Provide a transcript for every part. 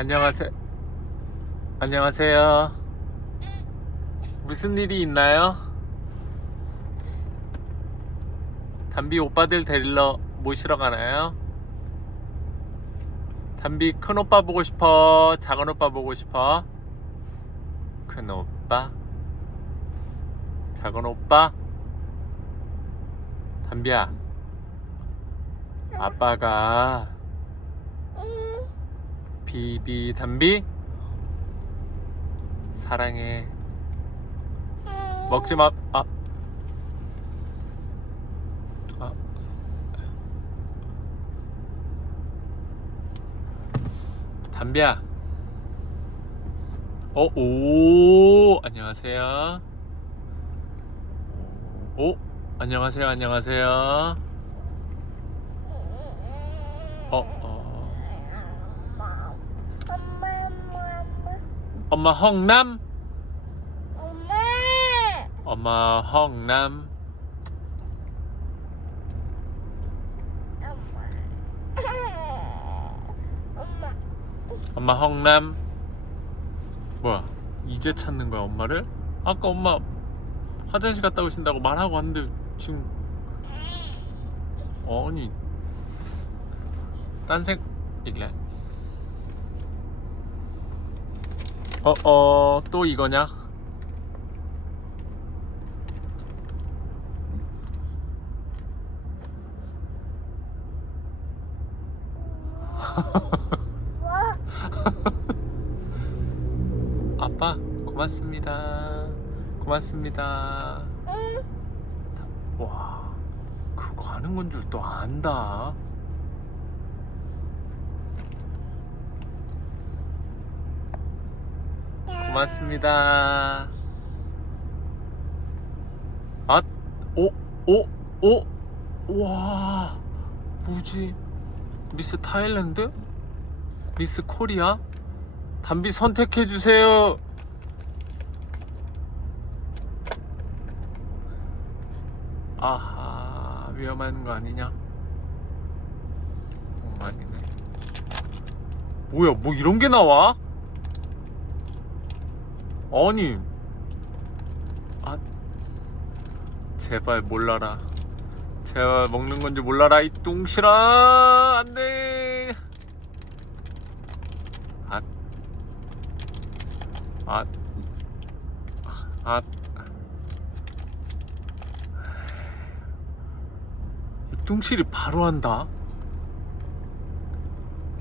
안녕하세요. 안녕하세요. 무슨 일이 있나요? 담비 오빠들 데리러 모시러 가나요? 담비 큰 오빠 보고 싶어? 작은 오빠 보고 싶어? 큰 오빠? 작은 오빠? 담비야, 아빠가 비비 담비 사랑해 먹지 마. 아. 아. 담비야. 어, 오, 안녕하세요. 오, 안녕하세요, 안녕하세요. 어, 어. 엄마 헝남? 엄마, 엄마 헝남? 엄마, 엄마 헝남? 뭐야? 이제 찾는 거야 엄마를? 아까 엄마 화장실 갔다 오신다고 말하고 왔는데 지금 아니 딴색 이래 어어 또 이거냐? 뭐? 아빠 고맙습니다 고맙습니다 응, 와 그거 하는 건 줄 또 안다 고맙습니다 아, 오, 오, 오, 와, 뭐지? 미스 타일랜드? 미스 코리아? 담비 선택해 주세요. 아하, 위험한 거 아니냐? 어, 아니네. 뭐야, 뭐 이런 게 나와? 아니, 아, 제발 몰라라. 제발 먹는 건지 몰라라 이 똥실아 안돼. 아, 아, 아. 이 똥실이 바로 한다.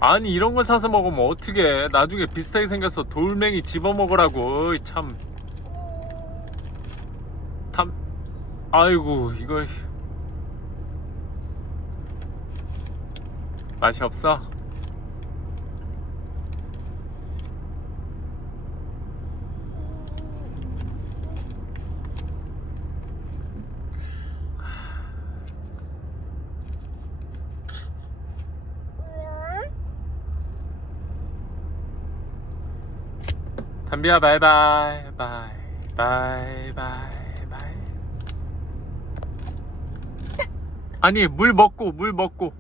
아니 이런 거 사서 먹으면 어떻게? 나중에 비슷하게 생겨서 돌멩이 집어 먹으라고 참. 탐. 아이고 이거 맛이 없어? 뭐야? 담비야 바이바이. 바이 바이 바이 바이. 아니 물 먹고 물 먹고.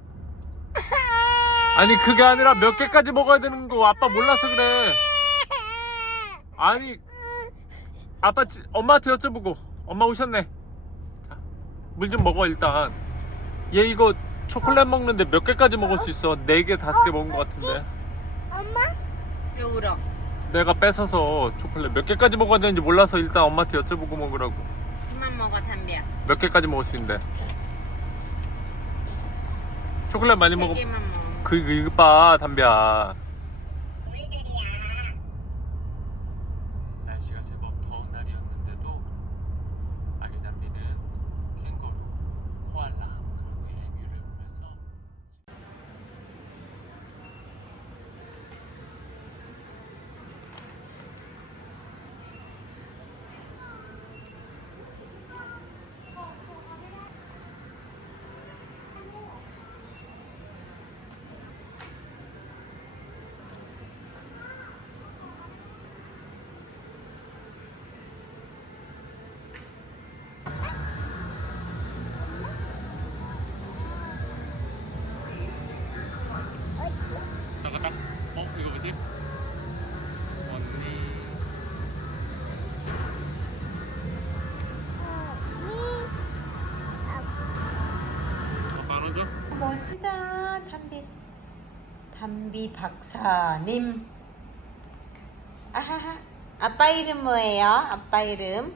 아니 그게 아니라 몇 개까지 먹어야 되는 거 아빠 몰라서 그래. 아니 아빠 지- 엄마한테 여쭤보고. 엄마 오셨네. 물 좀 먹어 일단. 얘 이거 초콜릿 먹는데 몇 개까지 먹을 수 있어? 네 개 다섯 개 먹은 것 같은데. 엄마? 왜 울어? 내가 뺏어서 초콜릿 몇 개까지 먹어야 되는지 몰라서 일단 엄마한테 여쭤보고 먹으라고 그만 먹어 담비야. 몇 개까지 먹을 수 있는데 초콜릿 많이 세 먹어 개만 먹어. 그 이거 봐 담배야. 담비. 담비 박사님. 아하하. 아빠 이름 뭐예요? 아빠 이름